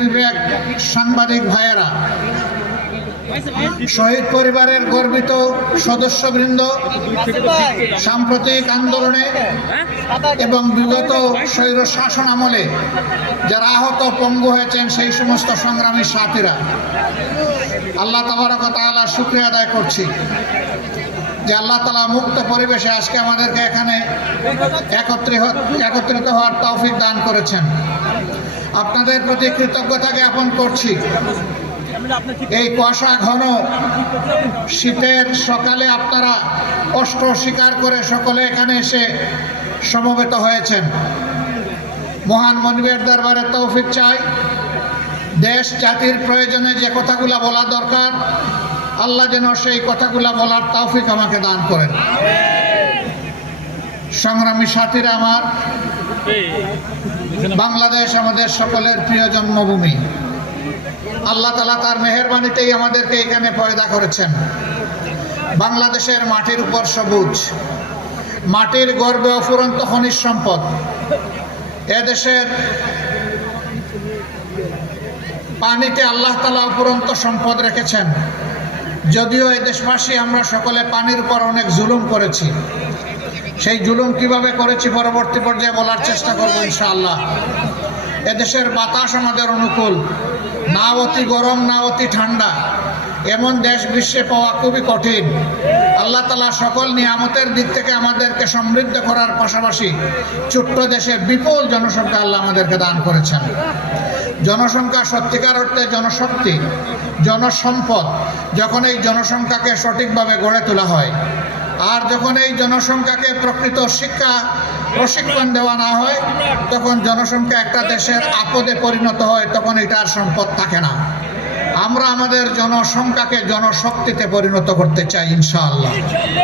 বিবেক সাংবাদিক ভাইয়েরা, শহীদ পরিবারের গর্বিত সদস্যবৃন্দ, সাম্প্রতিক আন্দোলনে এবং বিগত স্বৈর শাসন আমলে যারা আহত পঙ্গু হয়েছেন সেই সমস্ত সংগ্রামী সাথীরা, আল্লাহ তাবারক ওয়া তাআলার শুকরিয়া আদায় করছি যে আল্লাহ তাআলা মুক্ত পরিবেশে আজকে আমাদেরকে এখানে একত্রিত হওয়ার তৌফিক দান করেছেন। আপনাদের প্রতি কৃতজ্ঞতা জ্ঞাপন করছি। এই কুয়াশা ঘন শীতের সকালে আপনারা কষ্ট স্বীকার করে সকলে এখানে এসে সমবেত হয়েছেন। মহান মনিবের দরবারে তৌফিক চাই, দেশ জাতির প্রয়োজনে যে কথাগুলো বলা দরকার আল্লাহ যেন সেই কথাগুলো বলার তৌফিক আমাকে দান করেন। সংগ্রামী সাথীরা আমার, বাংলাদেশ আমাদের সকলের প্রিয় জন্মভূমি। আল্লাহ তাআলা তার মেহেরবানিতেই আমাদেরকে এখানে পয়দা করেছেন। বাংলাদেশের মাটির উপর সবুজ, মাটির গর্বে অফুরন্ত খনিজ সম্পদ। এদেশের পানিতে আল্লাহ তাআলা অফুরন্ত সম্পদ রেখেছেন। যদিও এই দেশবাসী আমরা সকলে পানির উপর অনেক জুলুম করেছি, সেই জুলুম কিভাবে করেছি পরবর্তী পর্যায়ে বলার চেষ্টা করব ইনশাআল্লাহ। এদেশের বাতাস আমাদের অনুকূল, না অতি গরম না অতি ঠান্ডা। এমন দেশ বিশ্বে পাওয়া খুবই কঠিন। আল্লাহ তাআলা সকল নিয়ামতের দিক থেকে আমাদেরকে সমৃদ্ধ করার পাশাপাশি ছোট্ট দেশে বিপুল জনসংখ্যা আল্লাহ আমাদেরকে দান করেছেন। জনসংখ্যা সত্যিকার অর্থে জনশক্তি, জনসম্পদ। যখন এই জনসংখ্যাকে সঠিকভাবে গড়ে তোলা হয় আর যখন এই জনসংখ্যাকে প্রকৃত শিক্ষা প্রশিক্ষণ দেওয়া না হয়, তখন জনসংখ্যা একটা দেশের আপদে পরিণত হয়, তখন এটার সম্পদ থাকে না। আমরা আমাদের জনসংখ্যাকে জনশক্তিতে পরিণত করতে চাই ইনশাআল্লাহ।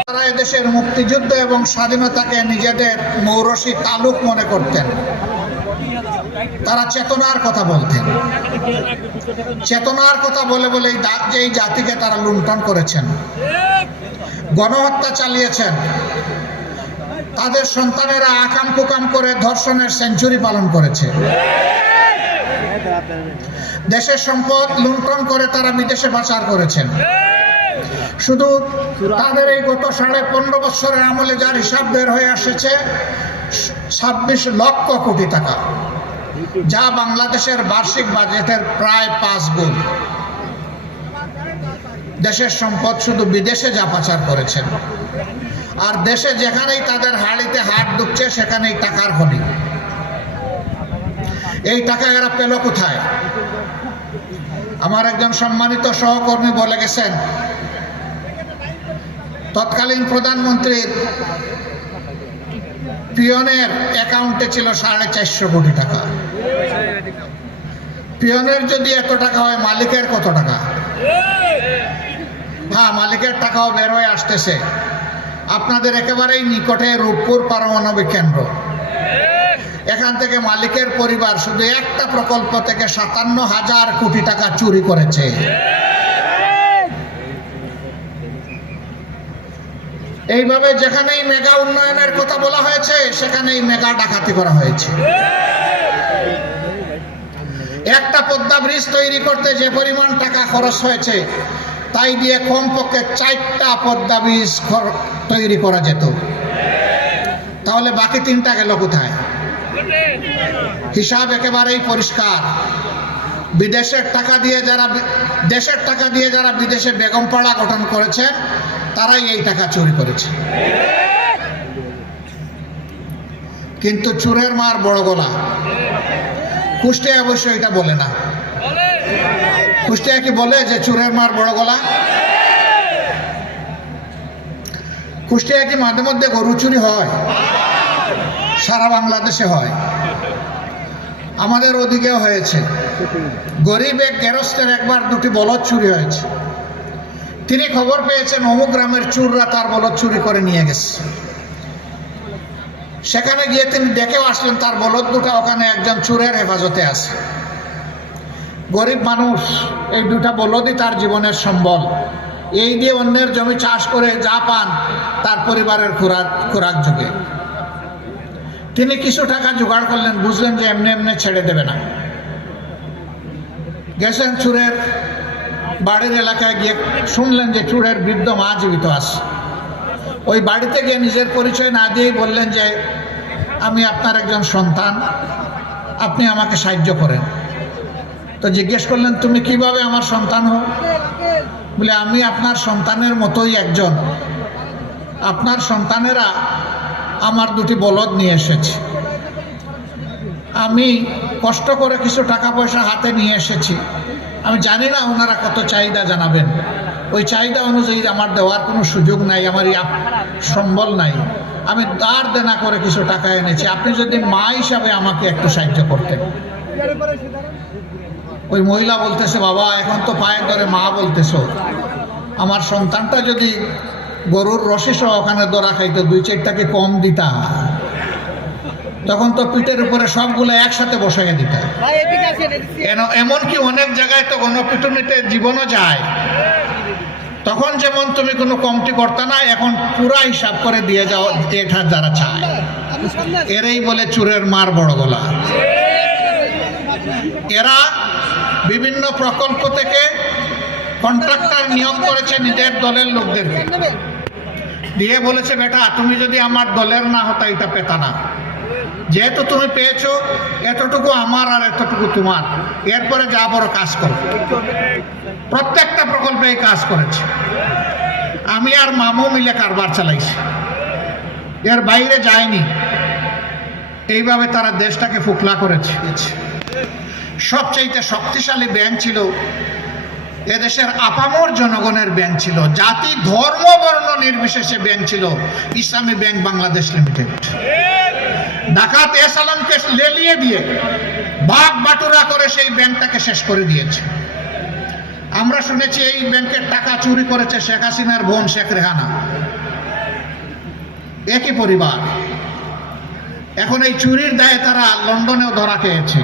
তারা এদেশের মুক্তিযুদ্ধ এবং স্বাধীনতাকে নিজেদের মৌরসি তালুক মনে করতেন। তারা চেতনার কথা বলতেন। চেতনার কথা বলে বলে এই জাতিকে তারা লুণ্ঠন করেছেন, গণহত্যা চালিয়েছেন। তাদের সন্তানেরা আকাম কুকাম করে ধর্ষণের সেঞ্চুরি পালন করেছে। দেশের সম্পদ লুণ্ঠন করে তারা বিদেশে পাচার করেছেন। শুধু তাদের এই গত 15.5 বছরের আমলে যার হিসাব বের হয়ে এসেছে 26 লক্ষ কোটি টাকা, যা বাংলাদেশের বার্ষিক বাজেটের প্রায় 5 গুণ। দেশের সম্পদ শুধু বিদেশে যা পাচার করেছেন, আর দেশে যেখানেই তাদের হাড়িতে হাত ঢুকছে সেখানেই টাকার খনি। এই টাকা এরা পেল কোথায়? আমার একজন সম্মানিত সহকর্মী বলে গেছেন, তৎকালীন প্রধানমন্ত্রীর পিয়নের অ্যাকাউন্টে ছিল 450 কোটি টাকা। পিয়নের যদি এত টাকা হয়, মালিকের কত টাকা? হ্যাঁ, মালিকের টাকাও বের হয়ে আসতেছে। আপনাদের একেবারেই নিকটে রূপপুর পারমাণবিক কেন্দ্র, এখান থেকে মালিকের পরিবার শুধু একটা প্রকল্প থেকে 57,000 কোটি টাকা চুরি করেছে। এইভাবে যেখানেই মেগা উন্নয়নের কথা বলা হয়েছে সেখানেই মেগা ডাকাতি করা হয়েছে। একটা পদ্মা ব্রিজ তৈরি করতে যে পরিমাণ টাকা খরচ হয়েছে, তাই দিয়ে কমপক্ষে 4টা পদ্মা ব্রিজ তৈরি করা যেত। তাহলে বাকি 3টা গেল কোথায়? হিসাব একেবারেই পরিষ্কার। বিদেশের টাকা দিয়ে যারা দেশের টাকা দিয়ে যারা বিদেশে বেগমপাড়া গঠন করেছেন, তারাই এই টাকা চুরি করেছে। কিন্তু চুরের মার বড় গলা। কুষ্টিয়া অবশ্য এটা বলে না। কুষ্টিয়া কি বলে যে চুরের মার বড় গলা? কুষ্টিয়া কি মাঝে মধ্যে গরু চুরি হয়? সারা বাংলাদেশে হয়, আমাদের ওদিকেও হয়েছে। গরিব এক গেরস্তের একবার 2টি বলদ চুরি হয়েছে। তিনি খবর পেয়েছেন অমুক গ্রামের চুররা তার বলদ চুরি করে নিয়ে গেছে। সেখানে গিয়ে তিনি দেখেও আসলেন তার বলদ দুটা ওখানে একজন চুরের হেফাজতে আছে। গরিব মানুষ, এই 2টা বলদই তার জীবনের সম্বল। এই দিয়ে অন্যের জমি চাষ করে যা পান তার পরিবারের খোরাক যোগে। তিনি কিছু টাকা জোগাড় করলেন, বুঝলেন যে এমনি এমনি ছেড়ে দেবে না। গেছেন চুরের বাড়ির এলাকায় গিয়ে শুনলেন যে চুরের বৃদ্ধ মা জীবিত আছে। ওই বাড়িতে গিয়ে নিজের পরিচয় না দিয়েই বললেন যে আমি আপনার একজন সন্তান, আপনি আমাকে সাহায্য করেন। তো জিজ্ঞেস করলেন তুমি কিভাবে আমার সন্তান হও? বলে আমি আপনার সন্তানের মতোই একজন। আপনার সন্তানেরা আমার দুটি বলদ নিয়ে এসেছে, আমি কষ্ট করে কিছু টাকা পয়সা হাতে নিয়ে এসেছি। আমি জানি না ওনারা কত চাহিদা জানাবেন, ওই চাহিদা অনুযায়ী আমার দেওয়ার কোনো সুযোগ নাই, আমার সম্বল নাই। আমি দাঁড় দেনা করে কিছু টাকা এনেছি, আপনি যদি মা হিসাবে আমাকে একটু সাহায্য করতেন। ওই মহিলা বলতেছে বাবা এখন তো পায়ে ধরে মা বলতেছো, আমার সন্তানটা যদি গরুর রসি সহ ওখানে দরা খাইতো 2-4 টাকা কম দিতা, তখন তো পিঠের উপরে সবগুলো একসাথে বসাইয়া দিতা। এমনকি অনেক জায়গায় তো গণপিটুনিতে জীবনও যায়, তখন যেমন তুমি কোনো কমতি করতে না, এখন পুরা হিসাব করে দিয়ে যাও এটা যারা চায়। এরাই বলে চুরের মার বড় গলা। এরা বিভিন্ন প্রকল্প থেকে কন্ট্রাক্টর নিয়োগ করেছে নিজের দলের লোকদেরকে দিয়ে, বলেছে বেটা তুমি যদি আমার দলের না হতা এটা পেতা না, যেহেতু তুমি পেয়েছো এতটুকু আমার আর এতটুকু তোমার, এরপরে যা বড় কাজ করো। প্রত্যেকটা প্রকল্পে এই কাজ করেছে। আমি আর মামু মিলে কারবার চালাইছি, এর বাইরে যায়নি। এইভাবে তারা দেশটাকে ফুকলা করেছে। সবচাইতে শক্তিশালী ব্যাংক ছিল এদেশের আপামর জনগণের ব্যাংক ছিল, জাতি ধর্ম বর্ণ নির্বিশেষে ব্যাংক ছিল ইসলামী ব্যাংক বাংলাদেশ লিমিটেড। ডাকাত এস আলমকে লেলিয়ে দিয়ে ভাগ বাটুরা করে সেই ব্যাংকটাকে শেষ করে দিয়েছে। আমরা শুনেছি এই ব্যাংকের টাকা চুরি করেছে শেখ হাসিনার বোন শেখ রেহানা, একই পরিবার। এখন এই চুরির দায়ে তারা লন্ডনেও ধরা খেয়েছে।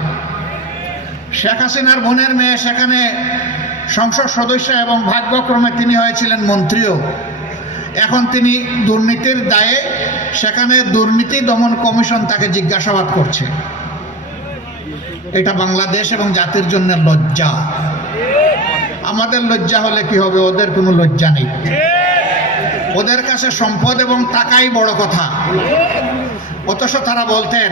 শেখ হাসিনার বোনের মেয়ে সেখানে সংসদ সদস্য এবং ভাগ্যক্রমে তিনি হয়েছিলেন মন্ত্রীও। এখন তিনি দুর্নীতির দায়ে সেখানে দুর্নীতি দমন কমিশন তাকে জিজ্ঞাসাবাদ করছে। এটা বাংলাদেশ এবং জাতির জন্য লজ্জা। আমাদের লজ্জা হলে কি হবে, ওদের কোনো লজ্জা নেই। ওদের কাছে সম্পদ এবং টাকাই বড় কথা। অথচ তারা বলতেন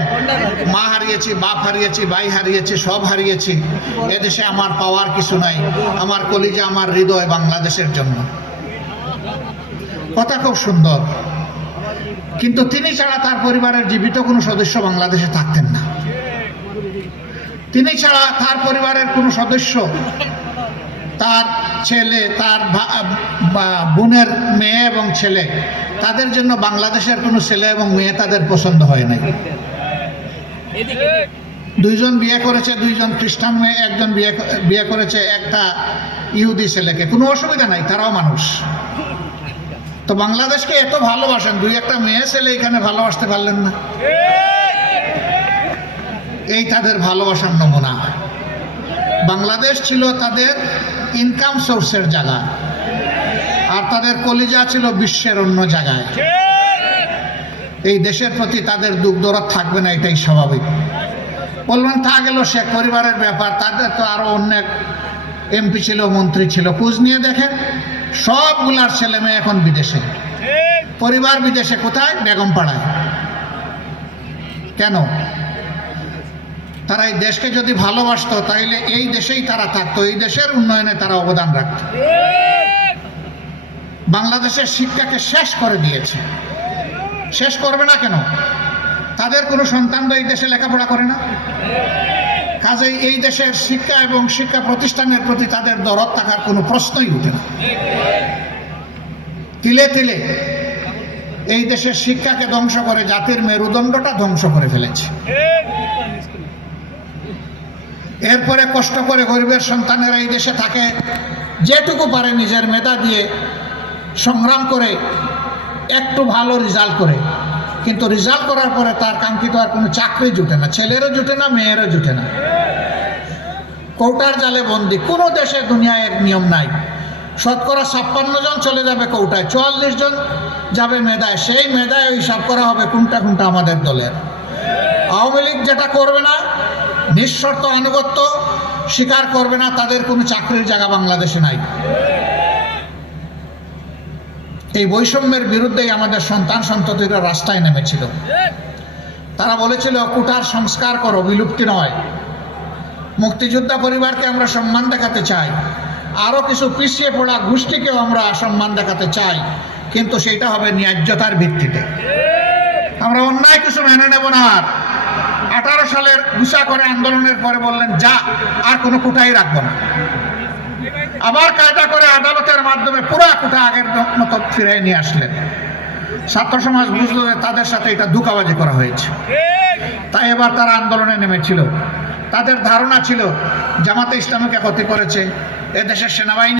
মা হারিয়েছি, বাপ হারিয়েছি, ভাই হারিয়েছি, সব হারিয়েছি, এদেশে আমার পাওয়ার কিছু নাই, আমার কলিজা আমার হৃদয় বাংলাদেশের জন্য। কথা খুব সুন্দর, কিন্তু তিনি ছাড়া তার পরিবারের জীবিত কোনো সদস্য বাংলাদেশে থাকতেন না। তিনি ছাড়া তার পরিবারের কোনো সদস্য, তার ছেলে, তার বোনের মেয়ে এবং ছেলে, তাদের জন্য বাংলাদেশের কোনো ছেলে এবং মেয়ে তাদের পছন্দ হয় নাই। 2জন বিয়ে করেছে, 2জন খ্রিস্টান মেয়ে, 1জন বিয়ে করেছে একটা ইহুদি ছেলেকে। কোনো অসুবিধা নাই, তারাও মানুষ। তো বাংলাদেশকে এত ভালোবাসেন, 2-1টা মেয়ে ছেলে এখানে ভালোবাসতে পারলেন না। এই তাদের ভালোবাসার নমুনা। বাংলাদেশ ছিল তাদের ইনকাম সোর্সের জায়গা, আর তাদের কলিজা ছিল বিশ্বের অন্য জায়গায়। এই দেশের প্রতি তাদের দুঃখ দরদ থাকবে না, এটাই স্বাভাবিক। বলবেন তা গেল শেখ পরিবারের ব্যাপার, তাদের তো আরো অনেক এমপি ছিল, মন্ত্রী ছিল। খোঁজ নিয়ে দেখেন সবগুলার ছেলে মেয়ে এখন বিদেশে। পরিবার বিদেশে কোথায়? বেগমপাড়ায়। কেন? তারা এই দেশকে যদি ভালোবাসতো তাইলে এই দেশেই তারা থাকতো, এই দেশের উন্নয়নে তারা অবদান রাখত। বাংলাদেশের শিক্ষাকে শেষ করে দিয়েছে। শেষ করবে না কেন? তাদের কোনো সন্তানরা এই দেশে লেখাপড়া করে না। কাজেই এই দেশের শিক্ষা এবং শিক্ষা প্রতিষ্ঠানের প্রতি তাদের দরদ থাকার কোনো প্রশ্নই উঠে না। তিলে তিলে এই দেশের শিক্ষাকে ধ্বংস করে জাতির মেরুদণ্ডটা ধ্বংস করে ফেলেছে। এরপরে কষ্ট করে গরিবের সন্তানেরা এই দেশে থাকে, যেটুকু পারে নিজের মেধা দিয়ে সংগ্রাম করে একটু ভালো রেজাল্ট করে, কিন্তু রেজাল্ট করার পরে তার কাঙ্ক্ষিত আর কোনো চাকরি জুটে না, ছেলেরও জুটে না, মেয়েরও জুটে না। কৌটার জালে বন্দি। কোনো দেশে দুনিয়ায় নিয়ম নাই। শতকরা 56 জন চলে যাবে কৌটায়, 44 জন যাবে মেধায়। সেই মেধায় হিসাব করা হবে কোনটা কোনটা আমাদের দলের। আওয়ামী লীগ যেটা করবে না, নিঃশর্ত আনুগত্য স্বীকার করবে না তাদের কোনো চাকরির জায়গা বাংলাদেশে নাই। এই বৈষম্যের বিরুদ্ধেই আমাদের সন্তান সন্ততিরা রাস্তায় নেমেছিল। তারা বলেছিল কোটার সংস্কার করো, বিলুপ্তি নয়। মুক্তিযোদ্ধা পরিবারকে আমরা সম্মান দেখাতে চাই, আরো কিছু পিছিয়ে পড়া গোষ্ঠীকেও আমরা সম্মান দেখাতে চাই, কিন্তু সেটা হবে ন্যায্যতার ভিত্তিতে। আমরা অন্যায় কিছু মেনে নেব না। আর 18 সালের গুছা করে আন্দোলনের পরে বললেন যা আর কোনো কোটাই রাখবো না। আবার কায়দা করে আদালতের মাধ্যমে পুরা কোটা আগের মতো ফিরিয়ে নিয়ে আসলেন। ছাত্র সমাজ বুঝলো যে তাদের সাথে এটা ধোঁকাবাজি করা হয়েছে, তাই এবার তারা আন্দোলনে নেমেছিল। তাদের ধারণা ছিল জামাতে ইসলামীকে ক্ষতি করেছে, এদেশের সেনাবাহিনী